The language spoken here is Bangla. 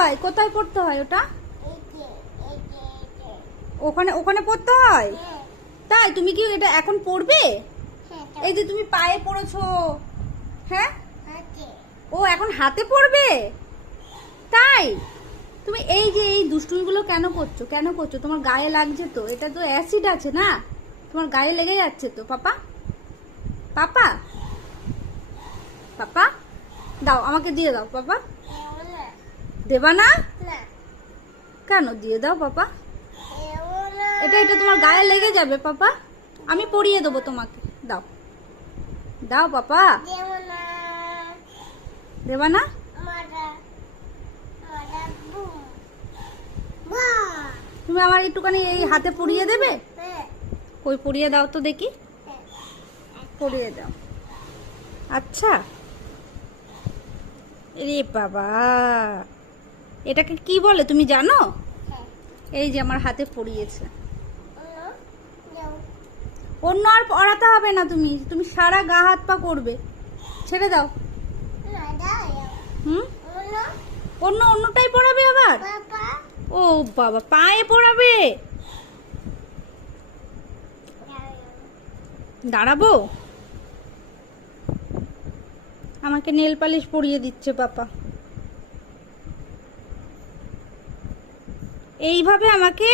হয়? কোথায় পড়তে হয় ওটা? ওখানে ওখানে পড়তে হয়? তাই তুমি কি এটা এখন পড়বে? এই যে তুমি পায়ে পড়েছো, হ্যাঁ? ও এখন হাতে পড়বে? তাই তুমি এই যে এই দুষ্টুমিগুলো কেন করছো? কেন করছো? তোমার গায়ে লাগছে তো, এটা তো অ্যাসিড আছে না, তোমার গায়ে লেগে যাচ্ছে তো। পাপা, পাপা, পাপা দাও, আমাকে দিয়ে দাও পাপা। দেবা না? কেন? দিয়ে দাও পাপা। এটা এটা তোমার গায়ে লেগে যাবে পাপা, আমি পরিয়ে দেবো তোমাকে। দাও দাও পাপা। দেবা না? তুমি আমার একটুখানি এই হাতে পরিয়ে দেবে? কই পরিয়ে দাও তো দেখি, পরিয়ে দাও। আচ্ছা, রে বাবা, এটাকে কি বলে তুমি জানো? এই যে আমার হাতে পরিয়েছে। অন্য আর পড়াতে হবে না, তুমি তুমি সারা গা হাত পা করবে। ছেড়ে দাও। হুম, অন্য অন্যটাই পড়াবে আবার? ও বাবা, পায়ে পড়াবে? দাঁড়াবো? আমাকে নেল পালিশ পরিয়ে দিচ্ছে পাপা। এইভাবে আমাকে